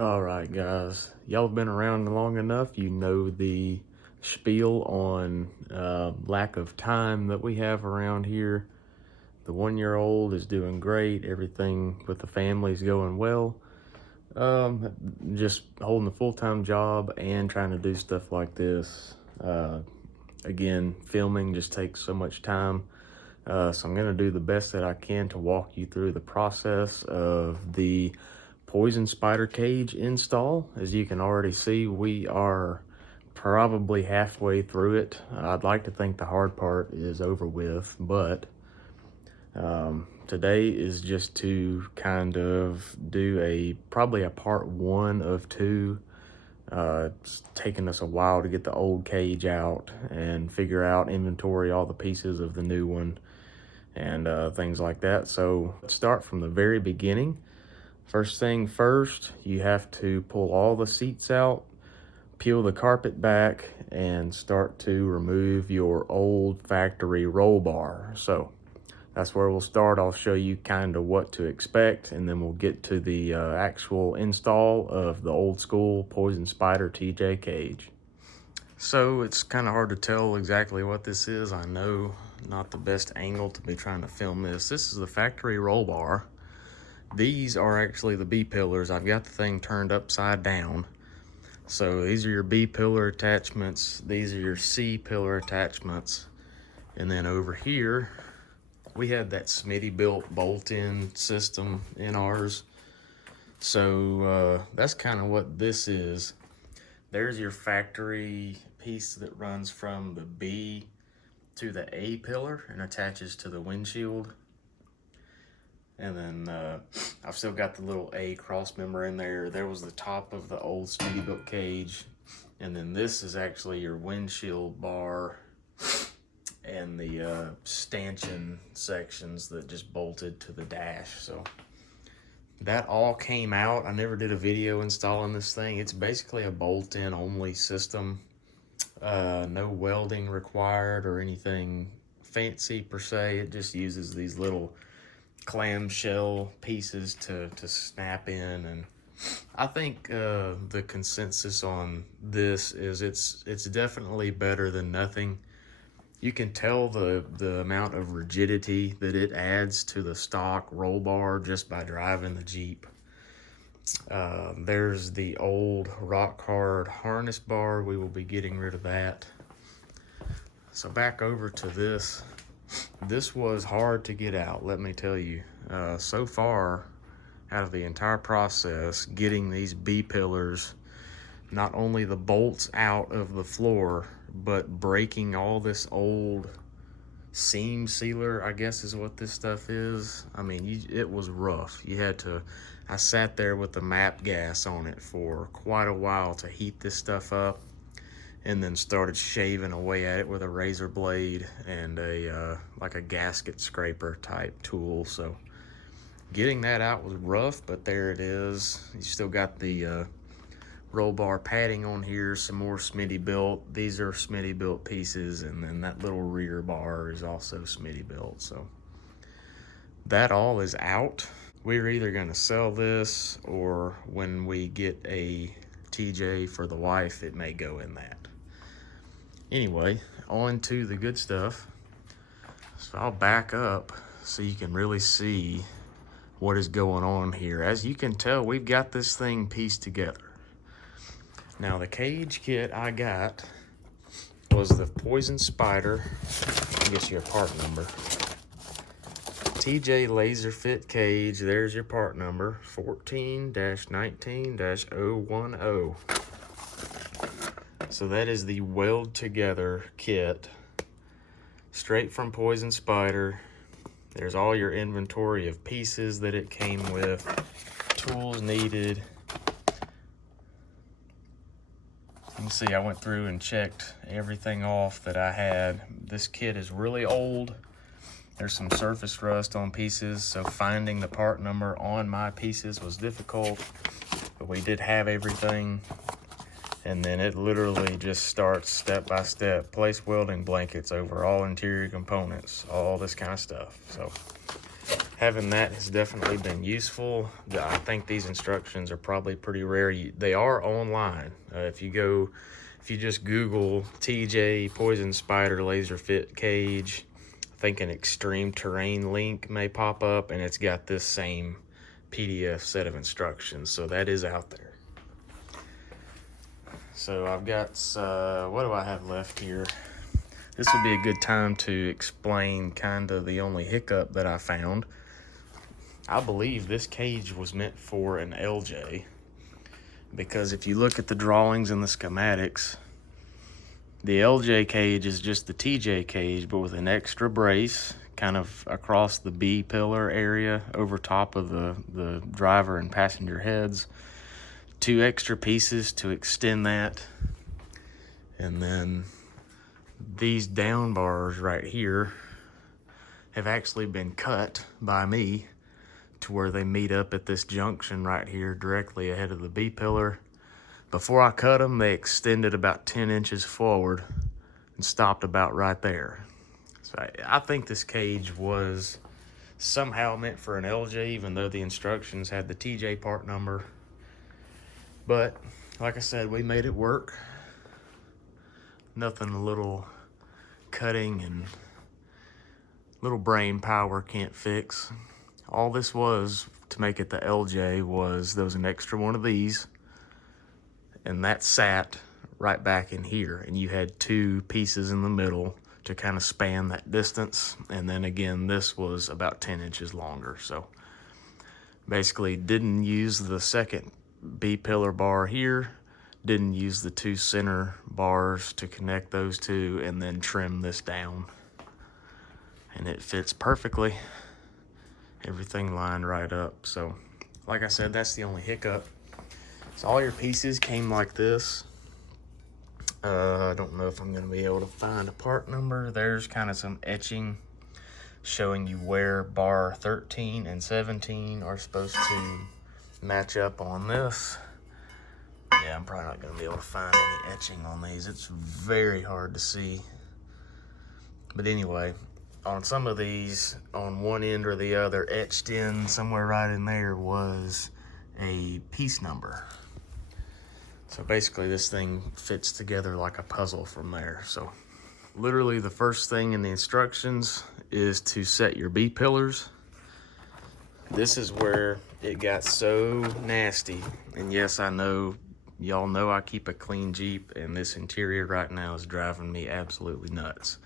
All right, guys, y'all have been around long enough. You know the spiel on lack of time that we have around here. The 1-year-old is doing great. Everything with the family is going well. Just holding a full-time job and trying to do stuff like this. Again, filming just takes so much time. So I'm going to do the best that I can to walk you through the process of the Poison Spyder cage install. As you can already see, we are probably halfway through it. I'd like to think the hard part is over with, but today is just to kind of do probably a part 1 of 2. It's taken us a while to get the old cage out and figure out, inventory all the pieces of the new one and things like that. So let's start from the very beginning. First thing first, you have to pull all the seats out, peel the carpet back, and start to remove your old factory roll bar. So that's where we'll start. I'll show you kind of what to expect, and then we'll get to the actual install of the old school Poison Spyder TJ cage. So it's kind of hard to tell exactly what this is. I know not the best angle to be trying to film this. This is the factory roll bar. These are actually the B pillars. I've got the thing turned upside down. So these are your B pillar attachments. These are your C pillar attachments. And then over here, we had that Smitty built bolt-in system in ours. So that's kind of what this is. There's your factory piece that runs from the B to the A pillar and attaches to the windshield. And then I've still got the little A cross member in there. There was the top of the old Smitty built cage. And then this is actually your windshield bar and the stanchion sections that just bolted to the dash. So that all came out. I never did a video installing this thing. It's basically a bolt-in only system. No welding required or anything fancy per se. It just uses these little clamshell pieces to snap in, and I think the consensus on this is it's definitely better than nothing. You can tell the amount of rigidity that it adds to the stock roll bar just by driving the Jeep. There's the old rock hard harness bar. We will be getting rid of that. So back over to this. This was hard to get out, let me tell you. So far, out of the entire process, getting these B pillars, not only the bolts out of the floor, but breaking all this old seam sealer, I guess is what this stuff is. I mean, it was rough. I sat there with the MAP gas on it for quite a while to heat this stuff up, and then started shaving away at it with a razor blade and like a gasket scraper type tool. So getting that out was rough, but there it is. You still got the roll bar padding on here, some more Smitty built. These are Smitty built pieces, and then that little rear bar is also Smitty built. So that all is out. We're either gonna sell this, or when we get a TJ for the wife, it may go in that. Anyway, on to the good stuff. So I'll back up so you can really see what is going on here. As you can tell, we've got this thing pieced together. Now the cage kit I got was the Poison Spyder, I'll get you a part number, TJ laser fit cage. There's your part number, 14-19-010. So that is the weld together kit, straight from Poison Spyder. There's all your inventory of pieces that it came with, tools needed. You can see I went through and checked everything off that I had. This kit is really old. There's some surface rust on pieces, so finding the part number on my pieces was difficult, but we did have everything. And then it literally just starts step by step. Place welding blankets over all interior components, all this kind of stuff. So having that has definitely been useful. I think these instructions are probably pretty rare. They are online. If you just Google TJ Poison Spyder laser fit cage, I think an extreme terrain link may pop up, and it's got this same PDF set of instructions. So that is out there. So I've got, what do I have left here? This would be a good time to explain kind of the only hiccup that I found. I believe this cage was meant for an LJ, because if you look at the drawings and the schematics, the LJ cage is just the TJ cage, but with an extra brace kind of across the B pillar area over top of the driver and passenger heads. 2 extra pieces to extend that. And then these down bars right here have actually been cut by me to where they meet up at this junction right here directly ahead of the B pillar. Before I cut them, they extended about 10 inches forward and stopped about right there. So I think this cage was somehow meant for an LJ, even though the instructions had the TJ part number. But like I said, we made it work. Nothing a little cutting and little brain power can't fix. All this was to make it the LJ was there was an extra one of these, and that sat right back in here, and you had 2 pieces in the middle to kind of span that distance. And then again, this was about 10 inches longer. So basically didn't use the second B pillar bar here, didn't use the 2 center bars to connect those 2, and then trim this down, and it fits perfectly. Everything lined right up. So like I said, that's the only hiccup. So all your pieces came like this. I don't know if I'm going to be able to find a part number. There's kind of some etching showing you where bar 13 and 17 are supposed to match up on this. Yeah, I'm probably not going to be able to find any etching on these. It's very hard to see. But anyway, on some of these, on one end or the other, etched in somewhere right in there was a piece number. So basically this thing fits together like a puzzle from there. So literally the first thing in the instructions is to set your B pillars. This is where it got so nasty. And yes, I know, y'all know I keep a clean Jeep, and this interior right now is driving me absolutely nuts.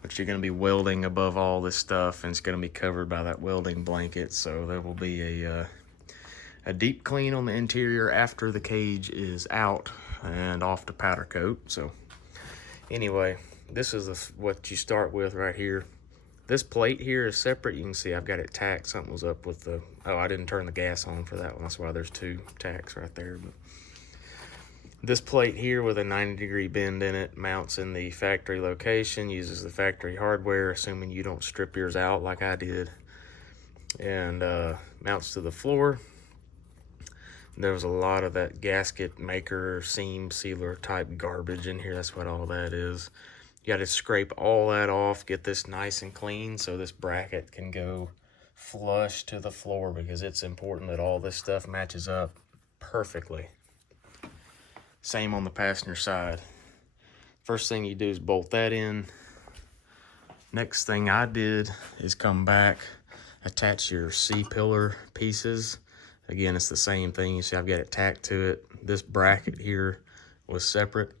But you're gonna be welding above all this stuff, and it's gonna be covered by that welding blanket. So there will be a deep clean on the interior after the cage is out and off to powder coat. So anyway, this is what you start with right here. This plate here is separate. You can see I've got it tacked. Something was up with the, oh, I didn't turn the gas on for that one. That's why there's 2 tacks right there. But this plate here with a 90-degree bend in it mounts in the factory location, uses the factory hardware, assuming you don't strip yours out like I did, and mounts to the floor. There was a lot of that gasket maker, seam sealer type garbage in here. That's what all that is. You got to scrape all that off, get this nice and clean so this bracket can go flush to the floor, because it's important that all this stuff matches up perfectly. Same on the passenger side. First thing you do is bolt that in. Next thing I did is come back, attach your C-pillar pieces. Again, it's the same thing. You see I've got it tacked to it. This bracket here was separate.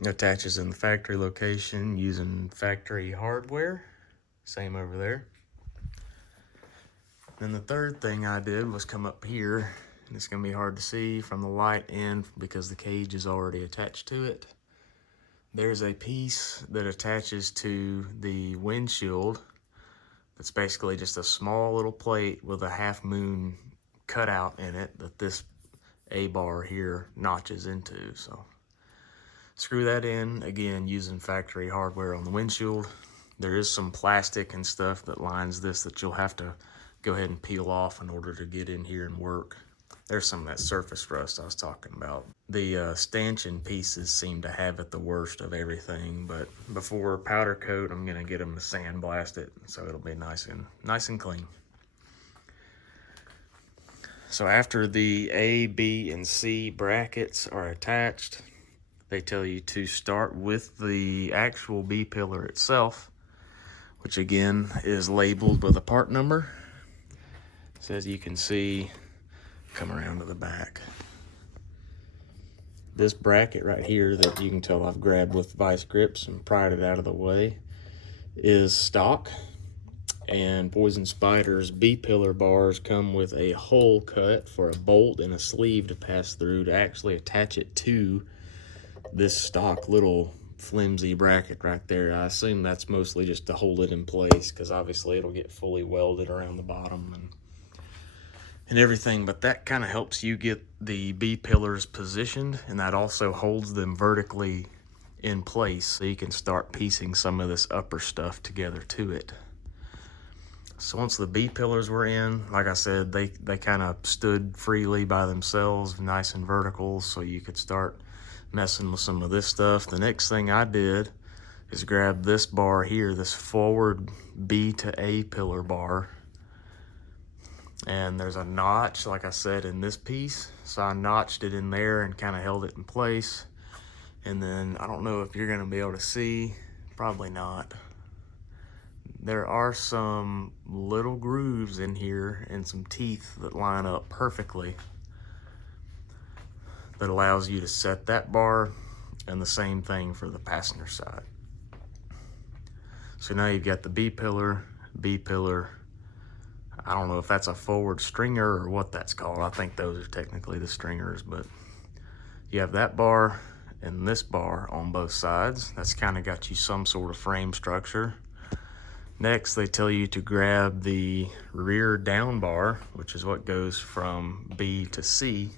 It attaches in the factory location using factory hardware. Same over there. Then the third thing I did was come up here, and it's gonna be hard to see from the light end because the cage is already attached to it. There's a piece that attaches to the windshield. It's basically just a small little plate with a half moon cut out in it that this A-bar here notches into. So screw that in, again, using factory hardware on the windshield. There is some plastic and stuff that lines this that you'll have to go ahead and peel off in order to get in here and work. There's some of that surface rust I was talking about. The stanchion pieces seem to have it the worst of everything, but before powder coat, I'm gonna get them to sandblast it so it'll be nice and clean. So after the A, B, and C brackets are attached, they tell you to start with the actual B pillar itself, which again is labeled with a part number. So as you can see, come around to the back. This bracket right here that you can tell I've grabbed with vice grips and pried it out of the way is stock. And Poison Spyder's B-pillar bars come with a hole cut for a bolt and a sleeve to pass through to actually attach it to this stock little flimsy bracket right there. I assume that's mostly just to hold it in place, because obviously it'll get fully welded around the bottom and everything, but that kind of helps you get the B-pillars positioned, and that also holds them vertically in place so you can start piecing some of this upper stuff together to it. So once the B-pillars were in, like I said, they kind of stood freely by themselves, nice and vertical, so you could start messing with some of this stuff. The next thing I did is grab this bar here, this forward B to A pillar bar. And there's a notch, like I said, in this piece. So I notched it in there and kind of held it in place. And then I don't know if you're gonna be able to see, probably not. There are some little grooves in here and some teeth that line up perfectly. That allows you to set that bar, and the same thing for the passenger side. So now you've got the B-pillar, B-pillar. I don't know if that's a forward stringer or what that's called. I think those are technically the stringers, but you have that bar and this bar on both sides. That's kind of got you some sort of frame structure. Next, they tell you to grab the rear down bar, which is what goes from B to C.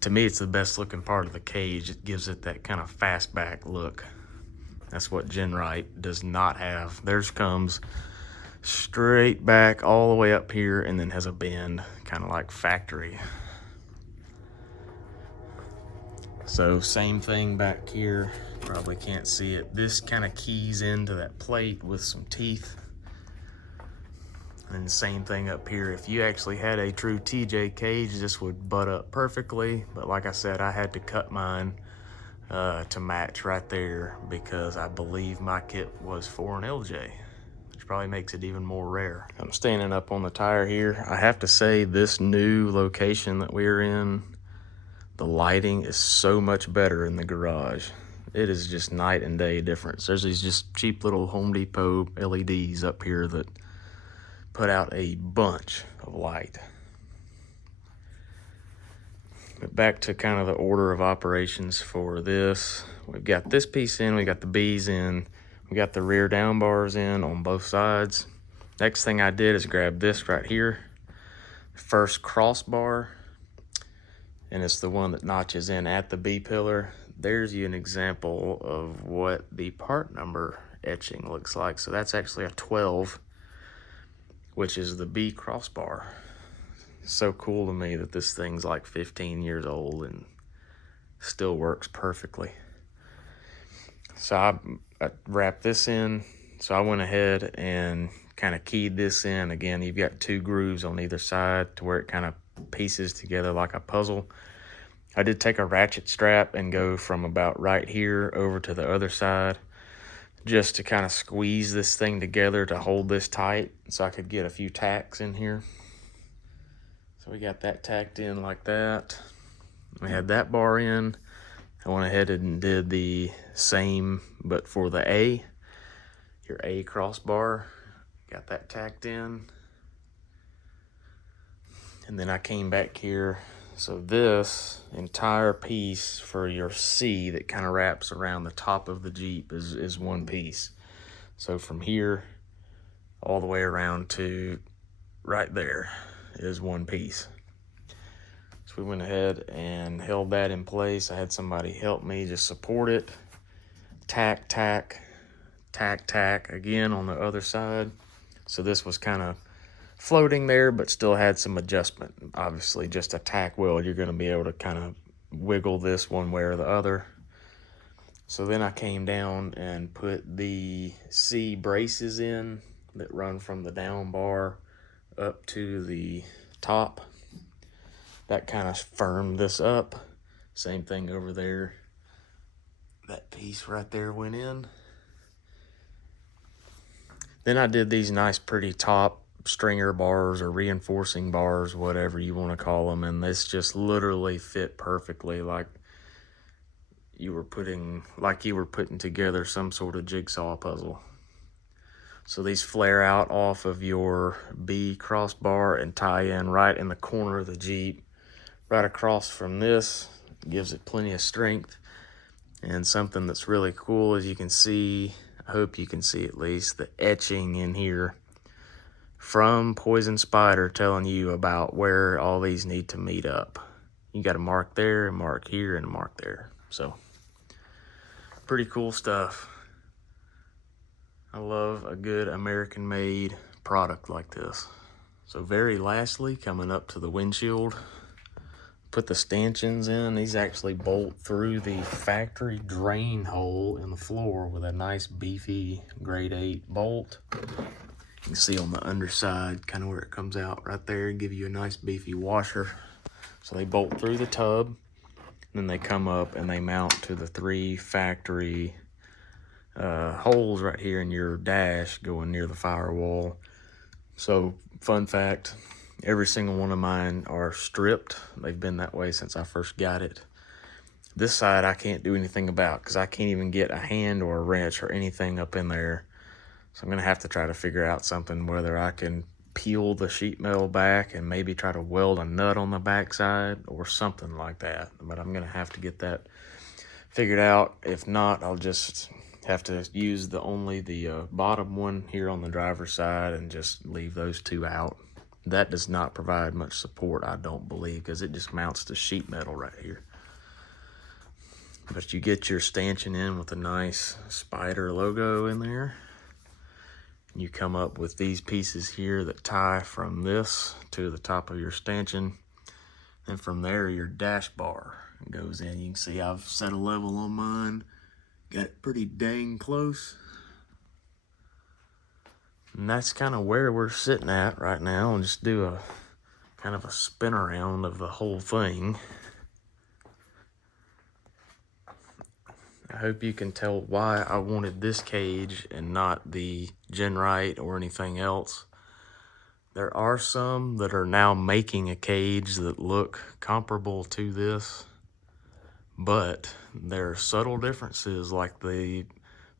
To me, it's the best looking part of the cage. It gives it that kind of fastback look. That's what Genrite does not have. Theirs comes straight back all the way up here and then has a bend, kind of like factory. So same thing back here, probably can't see it. This kind of keys into that plate with some teeth. And same thing up here. If you actually had a true TJ cage, this would butt up perfectly. But like I said, I had to cut mine to match right there because I believe my kit was for an LJ. Probably makes it even more rare. I'm standing up on the tire here. I have to say, this new location that we're in, the lighting is so much better in the garage. It is just night and day difference. There's these just cheap little Home Depot LEDs up here that put out a bunch of light. But back to kind of the order of operations for this. We've got this piece in, we got the B's in, we got the rear down bars in on both sides. Next thing I did is grab this right here, first crossbar, and it's the one that notches in at the B pillar. There's you an example of what the part number etching looks like. So that's actually a 12, which is the B crossbar. So cool to me that this thing's like 15 years old and still works perfectly. So I wrapped this in. So I went ahead and kind of keyed this in. Again, you've got two grooves on either side to where it kind of pieces together like a puzzle. I did take a ratchet strap and go from about right here over to the other side just to kind of squeeze this thing together to hold this tight so I could get a few tacks in here. So we got that tacked in like that. We had that bar in. I went ahead and did the same, but for the A, your A crossbar, got that tacked in. And then I came back here. So this entire piece for your C that kind of wraps around the top of the Jeep is one piece. So from here all the way around to right there is one piece. So we went ahead and held that in place. I had somebody help me just support it. Tack, tack, tack, tack again on the other side. So this was kind of floating there, but still had some adjustment. Obviously, just a tack weld, you're going to be able to kind of wiggle this one way or the other. So then I came down and put the C braces in that run from the down bar up to the top. that kind of firmed this up. Same thing over there. That piece right there went in. Then I did these nice pretty top stringer bars or reinforcing bars, whatever you want to call them, and this just literally fit perfectly, like you were putting together some sort of jigsaw puzzle. So these flare out off of your B crossbar and tie in right in the corner of the Jeep, right across from this. Gives it plenty of strength. And something that's really cool is you can see, I hope you can see at least, the etching in here from Poison Spyder telling you about where all these need to meet up. You got a mark there, a mark here, and a mark there. So, pretty cool stuff. I love a good American-made product like this. So very lastly, coming up to the windshield, put the stanchions in. These actually bolt through the factory drain hole in the floor with a nice beefy grade 8 bolt. You can see on the underside kind of where it comes out right there and give you a nice beefy washer. So they bolt through the tub, then they come up and they mount to the 3 factory holes right here in your dash going near the firewall. So fun fact, every single one of mine are stripped. They've been that way since I first got it. This side I can't do anything about because I can't even get a hand or a wrench or anything up in there. So I'm gonna have to try to figure out something, whether I can peel the sheet metal back and maybe try to weld a nut on the back side or something like that. But I'm gonna have to get that figured out. If not, I'll just have to use only the bottom one here on the driver's side and just leave those 2 out. That does not provide much support, I don't believe, because it just mounts to sheet metal right here. But you get your stanchion in with a nice Spyder logo in there. You come up with these pieces here that tie from this to the top of your stanchion. And from there, your dash bar goes in. You can see I've set a level on mine. Got it pretty dang close. And that's kind of where we're sitting at right now. And just do a kind of a spin around of the whole thing. I hope you can tell why I wanted this cage and not the Genrite or anything else. There are some that are now making a cage that look comparable to this, but there are subtle differences, like the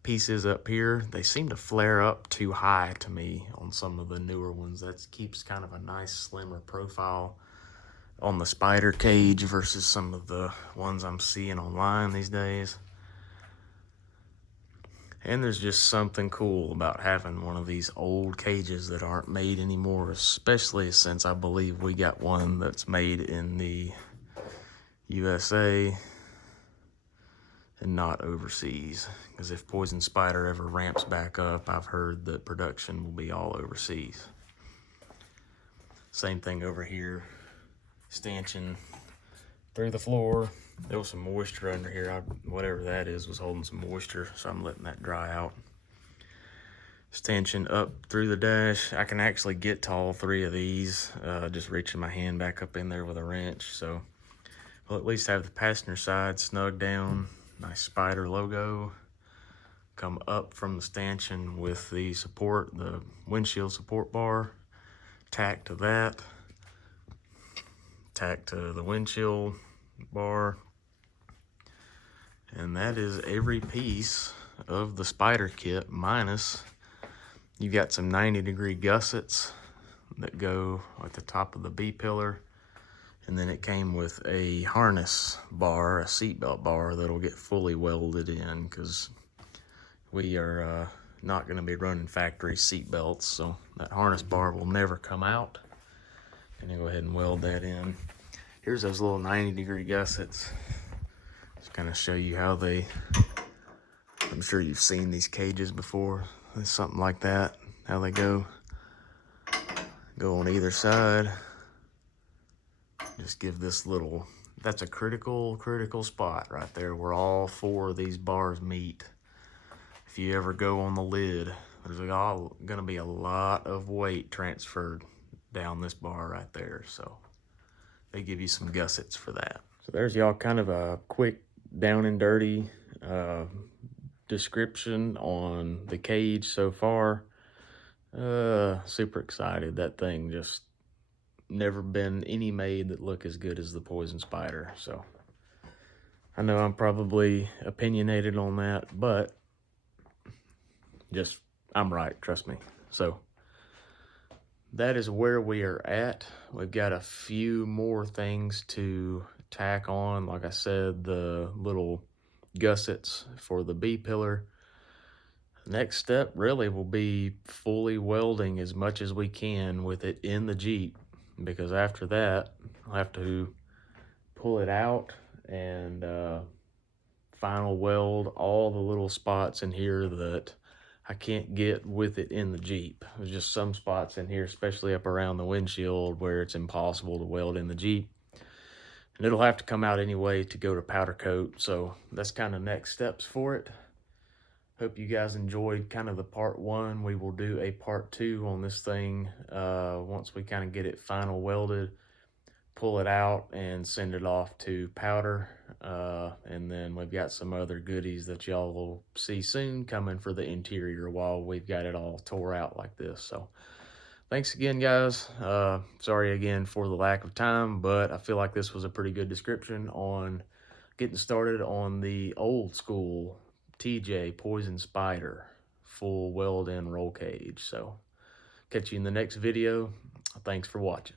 pieces up here, they seem to flare up too high to me on some of the newer ones. That keeps kind of a nice slimmer profile on the Spyder cage versus some of the ones I'm seeing online these days. And there's just something cool about having one of these old cages that aren't made anymore, especially since I believe we got one that's made in the USA and not overseas. Because if Poison Spyder ever ramps back up, I've heard that production will be all overseas. Same thing over here. Stanchion through the floor. There was some moisture under here. Whatever that is was holding some moisture, so I'm letting that dry out. Stanchion up through the dash. I can actually get to all 3 of these, just reaching my hand back up in there with a wrench. So we'll at least have the passenger side snug down. Nice Spyder logo. Come up from the stanchion with the support, the windshield support bar. Tack to that. Tack to the windshield bar. And that is every piece of the Spyder kit, minus you got some 90-degree gussets that go at the top of the B pillar. And then it came with a harness bar, a seatbelt bar that'll get fully welded in, because we are not going to be running factory seatbelts, so that harness bar will never come out. And you go ahead and weld that in. Here's those little 90-degree gussets. Just kind of show you how they, I'm sure you've seen these cages before. It's something like that, how they go on either side. Just give this little, that's a critical spot right there where all 4 of these bars meet. If you ever go on the lid, there's going to be a lot of weight transferred down this bar right there. So they give you some gussets for that. So there's y'all kind of a quick down and dirty description on the cage so far. Super excited. That thing just never been any made that look as good as the Poison Spyder. So I know I'm probably opinionated on that, but just I'm right, trust me. So that is where we are at. We've got a few more things to tack on. Like I said, the little gussets for the B pillar. Next step really will be fully welding as much as we can with it in the Jeep, because after that I'll have to pull it out and final weld all the little spots in here that I can't get with it in the Jeep. There's just some spots in here, especially up around the windshield, where it's impossible to weld in the Jeep. And it'll have to come out anyway to go to powder coat. So that's kind of next steps for it. Hope you guys enjoyed kind of the part one. We will do a part two on this thing once we kind of get it final welded, pull it out and send it off to powder. And then we've got some other goodies that y'all will see soon coming for the interior while we've got it all tore out like this. So thanks again, guys. Sorry again for the lack of time, but I feel like this was a pretty good description on getting started on the old school TJ Poison Spyder full weld in roll cage. So catch you in the next video. Thanks for watching.